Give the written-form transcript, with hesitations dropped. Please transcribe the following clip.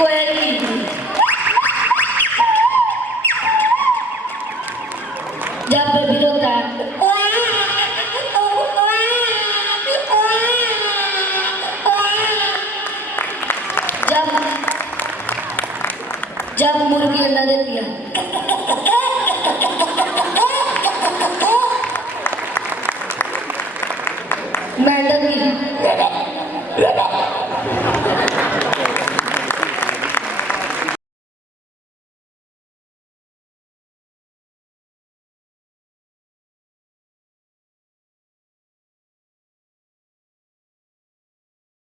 कोयली जब बेबी रोता है जब जब मुर्गी अंडा देती है